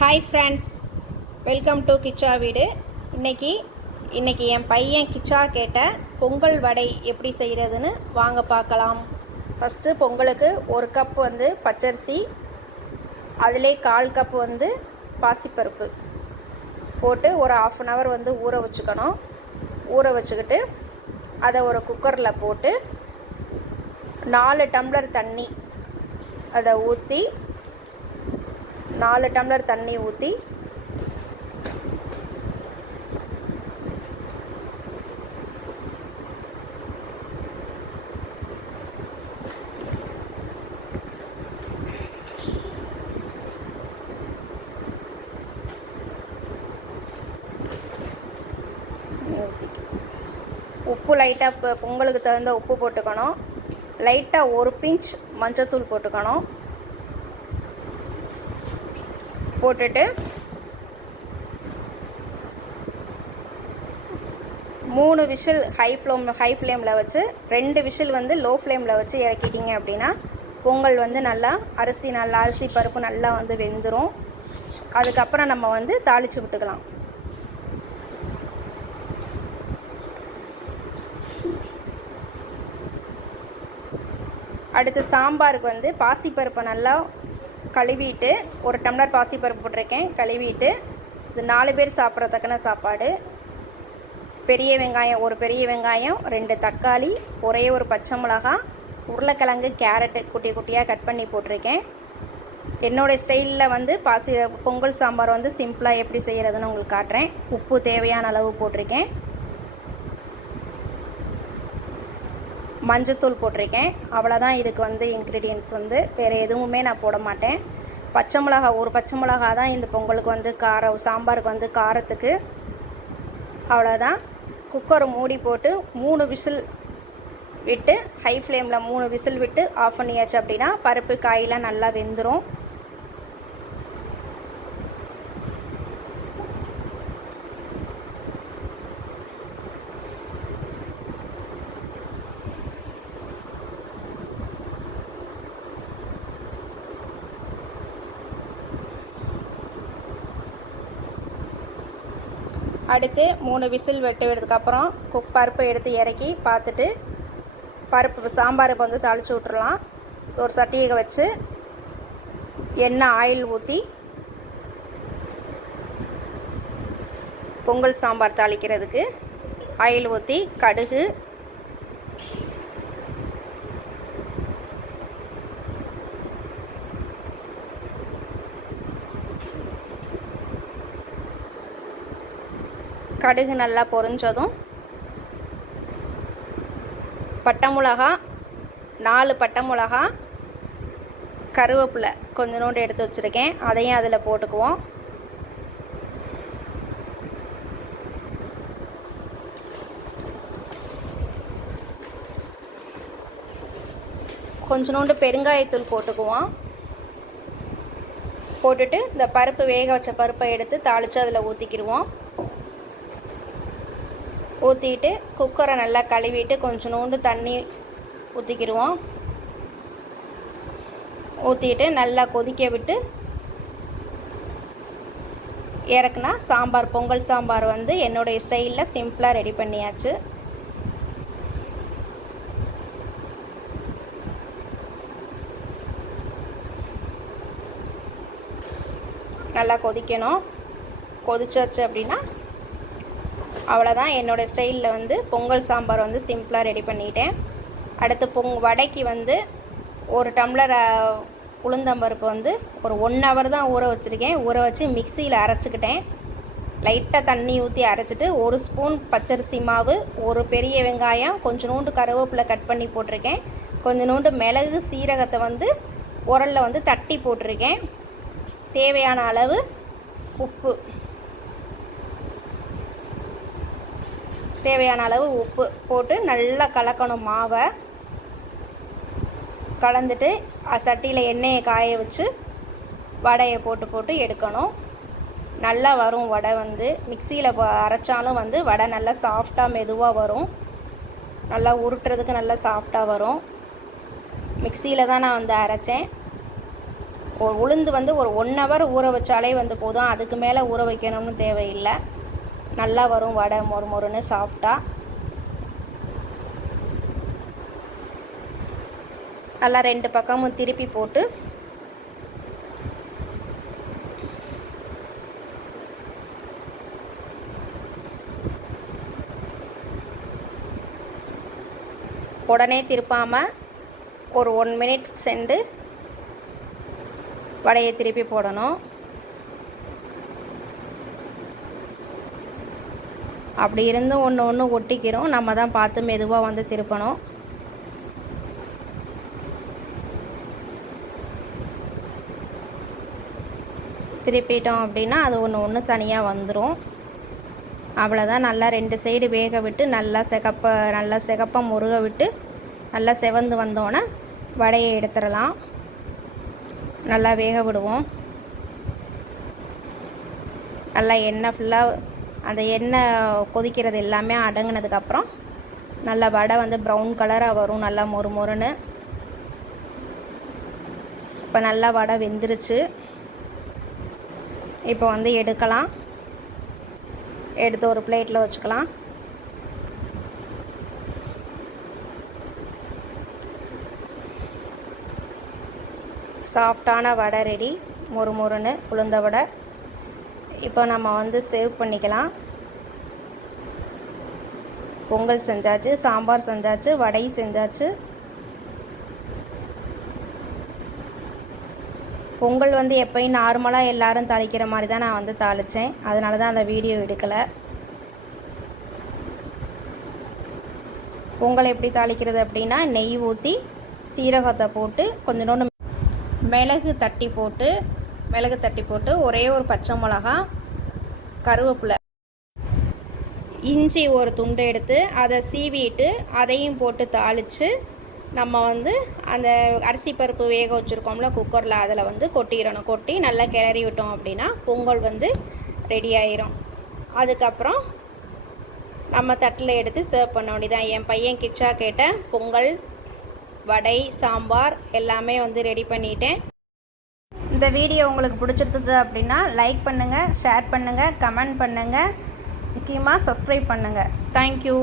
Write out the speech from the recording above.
Hi friends welcome to Kichcha வீடு இன்றைக்கி இன்றைக்கி என் பையன் கிச்சா கேட்ட பொங்கல் வடை எப்படி செய்கிறதுன்னு வாங்க பார்க்கலாம். ஃபஸ்ட்டு பொங்கலுக்கு ஒரு கப் வந்து பச்சரிசி அதிலே கால் கப் வந்து பாசிப்பருப்பு போட்டு ஒரு ஆஃப் அன் ஹவர் வந்து ஊற வச்சுக்கணும். ஊற வச்சுக்கிட்டு அதை ஒரு குக்கரில் போட்டு நாலு டம்ளர் தண்ணி அதை ஊற்றி நாலு டம்ளர் தண்ணி ஊற்றி உப்பு லைட்டாக இப்போ பொங்கலுக்கு தகுந்த உப்பு போட்டுக்கணும். லைட்டாக ஒரு பிஞ்ச் மஞ்சத்தூள் போட்டுக்கணும். போட்டுட்டு மூணு விஷில் ஹை ஃப்ளோம் ஹை ஃப்ளேமில் வச்சு ரெண்டு விஷில் வந்து லோ ஃப்ளேமில் வச்சு இறக்கிட்டீங்க அப்படின்னா பொங்கல் வந்து நல்லா அரிசி நல்லா அரிசி பருப்பு நல்லா வந்து வெந்துடும் அதுக்கப்புறம் நம்ம வந்து தாளித்து விட்டுக்கலாம். அடுத்து சாம்பாருக்கு வந்து பாசிப்பருப்பை நல்லா கழுவிட்டு ஒரு டம்ளர் பாசிப்பருப்பு போட்டிருக்கேன். கழுவிட்டு இது நாலு பேர் சாப்பிட்றதுக்கான சாப்பாடு. பெரிய வெங்காயம் ஒரு பெரிய வெங்காயம் ரெண்டு தக்காளி ஒரே ஒரு பச்சை மிளகாய் உருளைக்கிழங்கு கேரட்டு குட்டி குட்டியாக கட் பண்ணி போட்டிருக்கேன். என்னோடய ஸ்டைலில் வந்து பாசி பொங்கல் சாம்பார் வந்து சிம்பிளாக எப்படி செய்கிறதுன்னு உங்களுக்கு காட்டுறேன். உப்பு தேவையான அளவு போட்டிருக்கேன். மஞ்சத்தூள் போட்டிருக்கேன். அவ்வளோதான் இதுக்கு வந்து இன்க்ரீடியன்ஸ் வந்து. வேறு எதுவுமே நான் போட மாட்டேன். பச்சை மிளகா ஒரு பச்சை மிளகா தான் இந்த பொங்கலுக்கு வந்து காரம் சாம்பாருக்கு வந்து காரத்துக்கு. அவ்வளோதான் குக்கரை மூடி போட்டு மூணு விசில் விட்டு ஹை ஃப்ளேமில் மூணு விசில் விட்டு ஆஃப் பண்ணியாச்சு அப்படின்னா பருப்பு காயெலாம் நல்லா வெந்துடும் அடுத்து மூணு விசில் வெட்டு விட்டதுக்கப்புறம் குக் பருப்பை எடுத்து இறக்கி பார்த்துட்டு பருப்பு சாம்பாருக்கு வந்து தாளித்து விட்றலாம் ஒரு சட்டியை வச்சு எண்ணெய் ஆயில் ஊற்றி பொங்கல் சாம்பார் தாளிக்கிறதுக்கு ஆயில் ஊற்றி கடுகு கடுகு நல்லா பொரிஞ்சதும் பட்டை மிளகா நாலு பட்டை மிளகா கருவேப்பிலை கொஞ்சோண்டு எடுத்து வச்சுருக்கேன். அதையும் அதில் போட்டுக்குவோம். கொஞ்சோண்டு பெருங்காயத்தூள் போட்டுக்குவோம். போட்டுட்டு இந்த பருப்பு வேக வச்ச பருப்பை எடுத்து தாளித்து அதில் ஊற்றிக்கிடுவோம் ஊற்றிட்டு குக்கரை நல்லா கழுவிட்டு கொஞ்சோண்டு தண்ணி ஊற்றிக்கிடுவோம் ஊற்றிட்டு நல்லா கொதிக்க விட்டு இறக்குனா சாம்பார் பொங்கல் சாம்பார் வந்து என்னுடைய ஸ்டைலில் சிம்பிளாக ரெடி பண்ணியாச்சு. நல்லா கொதிக்கணும். கொதிச்சாச்சு அப்படின்னா அவ்வளோதான் என்னோடய ஸ்டைலில் வந்து பொங்கல் சாம்பார் வந்து சிம்பிளாக ரெடி பண்ணிட்டேன். அடுத்து பொங் வடைக்கு வந்து ஒரு டம்ளர் உளுந்தம்பருப்பு வந்து ஒரு ஒன் ஹவர் தான் ஊற வச்சுருக்கேன். ஊற வச்சு மிக்சியில் அரைச்சிக்கிட்டேன். லைட்டாக தண்ணி ஊற்றி அரைச்சிட்டு ஒரு ஸ்பூன் பச்சரிசி மாவு ஒரு பெரிய வெங்காயம் கொஞ்சோண்டு கருவேப்பிலை கட் பண்ணி போட்டிருக்கேன். கொஞ்சோண்டு மிளகு சீரகத்தை வந்து உரலில் வந்து தட்டி போட்டிருக்கேன். தேவையான அளவு உப்பு. தேவையான அளவு உப்பு போட்டு நல்லா கலக்கணும் மாவை. கலந்துட்டு சட்டியில் எண்ணெயை காய வச்சு வடையை போட்டு போட்டு எடுக்கணும். நல்லா வரும் வடை வந்து. மிக்சியில் அரைச்சாலும் வந்து வடை நல்லா சாஃப்டாக மெதுவாக வரும். நல்லா உருட்டுறதுக்கு நல்லா சாஃப்டாக வரும். மிக்சியில் தான் நான் வந்து அரைச்சேன். ஒரு உளுந்து வந்து ஒரு ஒன் ஹவர் ஊற வச்சாலே வந்து போதும். அதுக்கு மேலே ஊற வைக்கணும்னு தேவையில்லை. நல்லா வரும் வடை மொறு மொறுன்னு சாஃப்டாக நல்லா ரெண்டு பக்கமும் திருப்பி போட்டு. உடனே திருப்பாமல் ஒரு ஒன் மினிட் சென்று வடையை திருப்பி போடணும். அப்படி இருந்தும் ஒன்று ஒன்று ஒட்டிக்கிறோம். நம்ம தான் பார்த்து மெதுவாக வந்து திருப்பணும். திருப்பிட்டோம் அப்படின்னா அது ஒன்று ஒன்று தனியாக வந்துடும் அவ்வளோதான் நல்லா ரெண்டு சைடு வேக விட்டு நல்லா சிகப்ப நல்லா சிகப்பாக முருக விட்டு நல்லா செவந்து வந்தோன்னே வடையை எடுத்துடலாம். நல்லா வேக விடுவோம். நல்லா எண்ணெய் ஃபுல்லாக அந்த எண்ணெய் கொதிக்கிறது எல்லாமே அடங்கினதுக்கப்புறம் நல்லா வடை வந்து ப்ரௌன் கலராக வரும் நல்லா மொறு மொறுன்னு. இப்போ நல்லா வடை வெந்துருச்சு. இப்போ வந்து எடுக்கலாம். எடுத்து ஒரு பிளேட்டில் வச்சுக்கலாம். சாஃப்டான வடை ரெடி மொறு மொறுன்னு உளுந்த வடை. இப்போ நம்ம வந்து சேவ் பண்ணிக்கலாம். பொங்கல் செஞ்சாச்சு சாம்பார் செஞ்சாச்சு வடை செஞ்சாச்சு. பொங்கல் வந்து எப்பயும் நார்மலாக எல்லாரும் தாளிக்கிற மாதிரி தான் நான் வந்து தாளித்தேன் அதனால தான் அந்த வீடியோ எடுக்கலை. பொங்கல் எப்படி தாளிக்கிறது அப்படின்னா நெய் ஊற்றி சீரகத்தை போட்டு கொஞ்சோண்டு மிளகு தட்டி போட்டு மிளகு தட்டி போட்டு ஒரே ஒரு பச்சை மிளகா கருவேப்பிலை இஞ்சி ஒரு துண்டு எடுத்து அதை சீவிட்டு அதையும் போட்டு தாளித்து நம்ம வந்து அந்த அரிசி பருப்பு வேக வச்சுருக்கோம்ல குக்கரில் அதில் வந்து கொட்டிடணும். கொட்டி நல்லா கிளறி விட்டோம் அப்படின்னா பொங்கல் வந்து ரெடி ஆயிரும். அதுக்கப்புறம் நம்ம தட்டில் எடுத்து சர்வ் பண்ண வேண்டியதான் என் பையன் கிச்சா கேட்டேன் பொங்கல் வடை சாம்பார் எல்லாமே வந்து ரெடி பண்ணிட்டேன். இந்த வீடியோ உங்களுக்கு பிடிச்சிருந்தது அப்படின்னா லைக் பண்ணுங்கள் ஷேர் பண்ணுங்கள் கமெண்ட் பண்ணுங்கள் முக்கியமாக சப்ஸ்கிரைப் பண்ணுங்கள் தேங்க்யூ